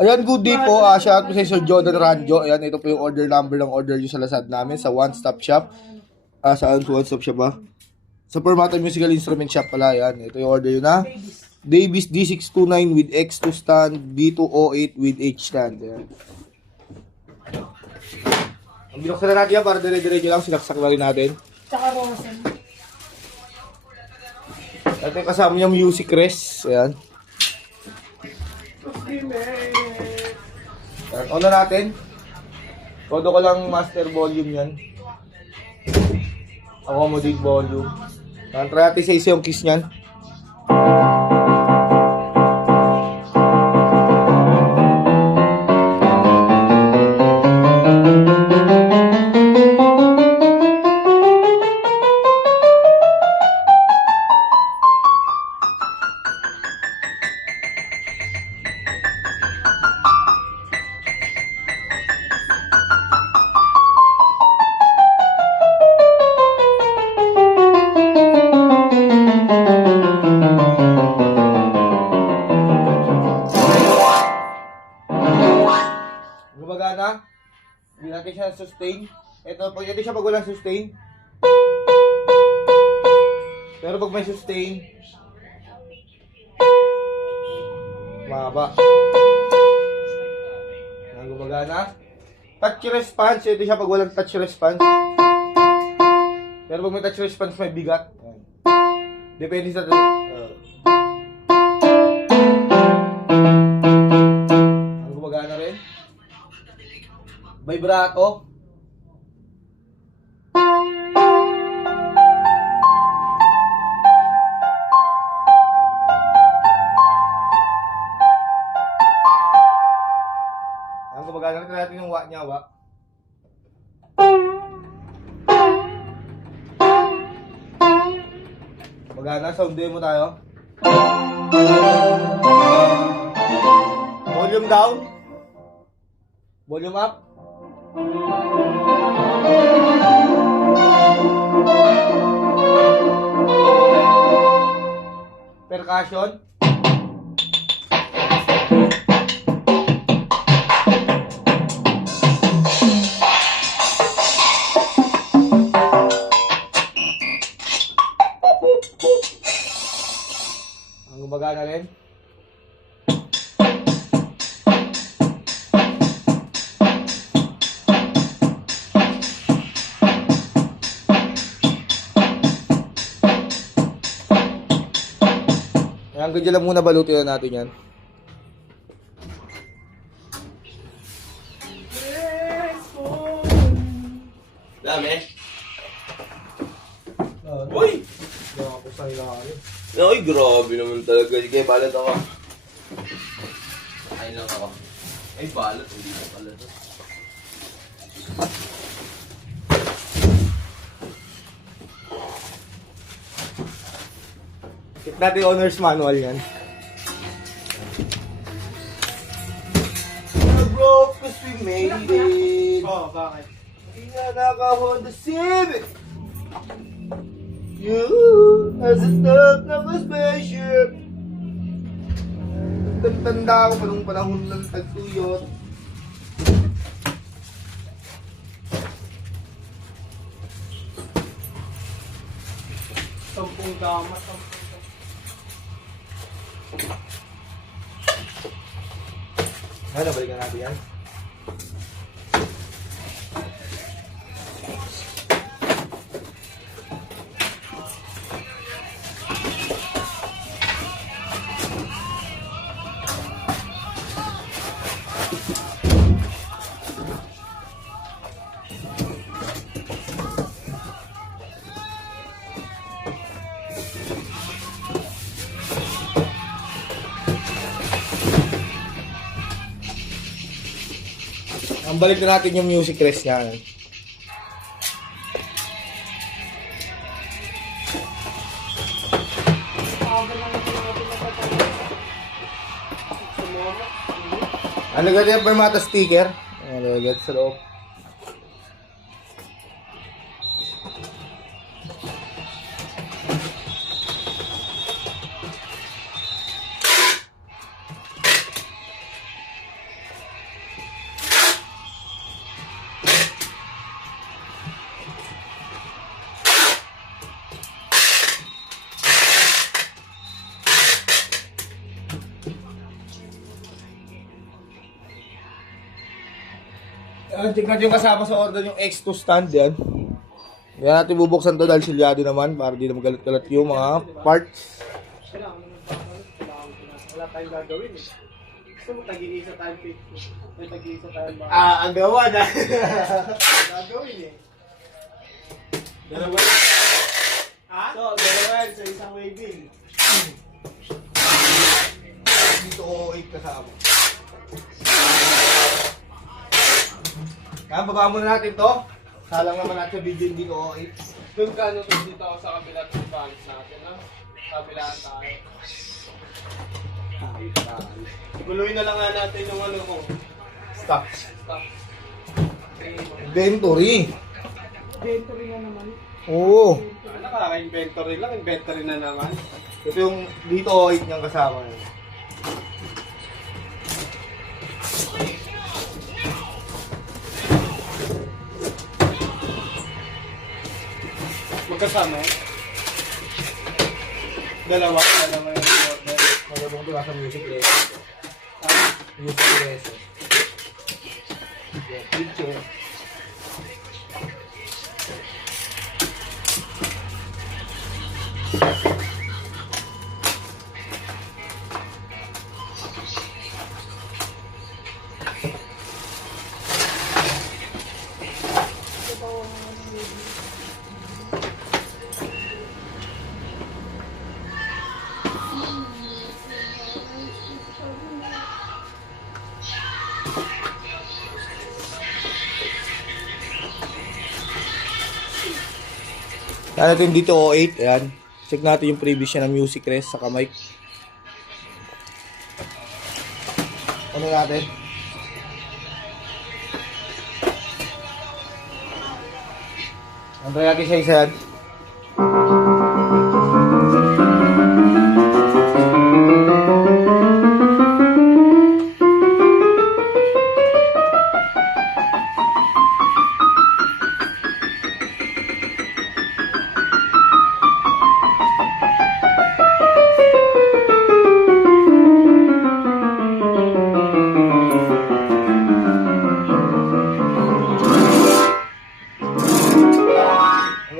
Ayan, good day po. Shout out po sa Sir Jordan Ranjo. Ayan, ito po yung order number ng order nyo sa Lazada namin sa One Stop Shop. Saan sa One Stop Shop ba? Sa Permata Musical Instrument Shop pala. Ayan, ito yung order yun na. Davis D629 with X2 stand, D208 with H stand. Ayan. Ang binuksan na natin yan para dire-diretso lang. Sinaksak na rin natin. Tsaka rosin. Ito yung kasama niya music rest. Ayan. Ayan, on na natin. Todo ko lang master volume yan. Accommodate volume. Try natin sa isa yung kiss niyan. Gumagana. Hindi natin siya sustain. Ito siya pag walang sustain. Pero pag may sustain, mahaba. Ayan, gumagana. Touch response. Ito siya pag walang touch response. Pero pag may touch response, may bigat. Ayan. Depende sa ang gumagana rin. Vibrato. Ang gumagana rin natin yung niya, Gumagana, sound demo tayo. Volume down. Volume up. Percussion. Ang gumagana rin. Hanggang dyan lang muna, balutin na natin yan. Dami. Uy! Nakapusay na kami. Ay, grabe naman talaga. Sige, balat ako. Ay lang ako. Ay, balat. Hindi ko pala to. Check natin yung owner's manual yan. Bro, cause we made it. Oh, bakit? Inanaka Honda Civic. You as a stuck of a spaceship. Tanda ko pa nung panahon ng tagtuyot. Sampung damas. Ano, balikan natin yan. Ang balik na natin yung music rest niya. Ano ganda yung Permata sticker? Ano ganda sa loob? Check natin yung kasama sa order yung X2 stand yan. Yan natin bubuksan to dahil silyado naman para di na magalat-galat yung mga parts. Wala tayong gagawin eh. Gusto mo tag-iisa tayo may tag-iisa tayo ba? Ang gawa na. Gagawin eh. Dalawa. Ha? So, dalawa yan sa isang waving. Dito ko 8 kasama. Kaya baba muna natin to. Salang naman natin sa video hindi ko 8. Doon ka ano dito ako sa kabila ng balance natin, no? Kabilaan tayo. Guluhin na lang nga natin yung ano ko. Stop. Stop. Inventory. Inventory na naman. Oo. Nakaka-inventory lang, inventory na naman. Ito yung dito 8 niyang kasama. Magkasama eh. Dalawa yung order. Magandang ito nasa music lesson. Music lesson. Yeah, picture. Kaya natin dito 8, ayan. Check natin yung previous niya ng music rest sa mic. Ano natin? Ano natin siya isa yan?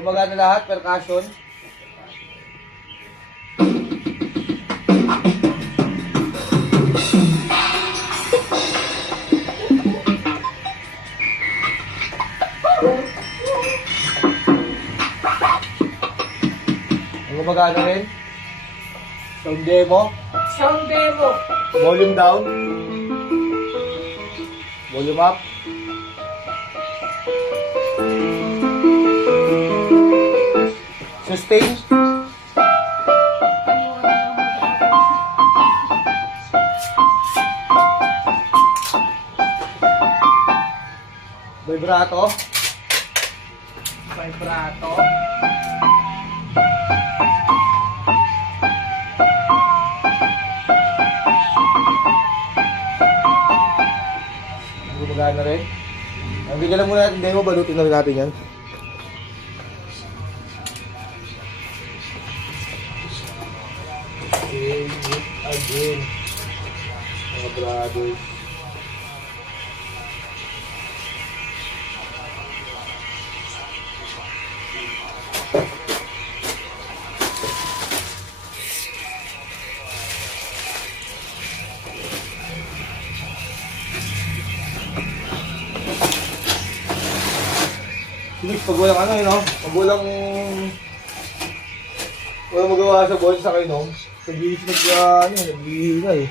Gumagana lahat, percussion. Gumagana rin. Sound demo. Sound demo! Volume down. Volume up. Sustain. Vibrato. Vibrato. Gumagana rin. Bigyan lang muna natin demo, balutin na rin natin yan. Again. Mga brothers. Sinis, pag walang ano yun, no? Pag walang magawa sa boss sa kayo, no? Nag-iis nag-ihina eh.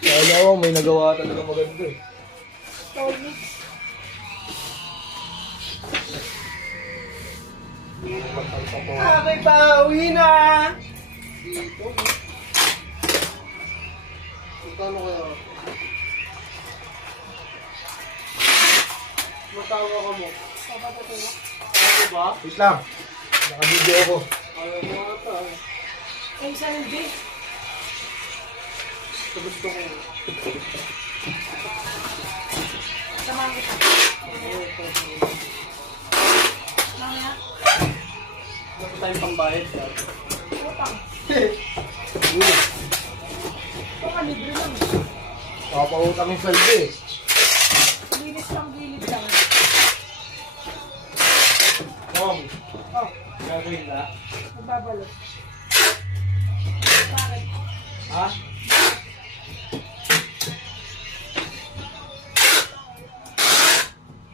Kaya ako, may nagawa talaga maganda eh. Ako'y pauwi na! Magkano kaya? Matawa ka mo. Ano ba? Wait lang. Naka-video ako. Ayaw mo ata. Ay, Sandy. Gusto ko. Samahan kita. Mamaya. Gusto tayong pambayad. Utang. Ito ka, libre lang. Nakapautang yung sweldo eh. Linis lang, gilid lang. Kong, Oh, gagawin na. magbabalot. Bakit? Ha?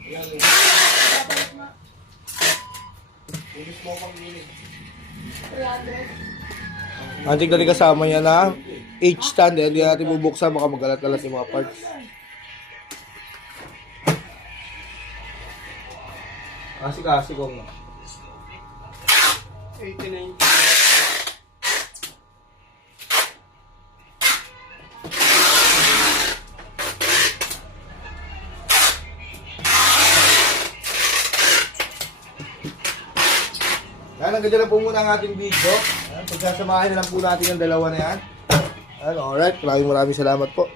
Yan eh. Magbabalot nga. Bilis mo pang gilid. 300. Antik na rin kasama niya na H-stand. Hindi natin bubuksan. Baka magalat-galat yung mga parts. Kasi kung 89. yan, ang ganda na po muna ang ating video. Ayan, pagsasamahin na lang po natin ang dalawa na yan. Ayan, alright. Maraming salamat po.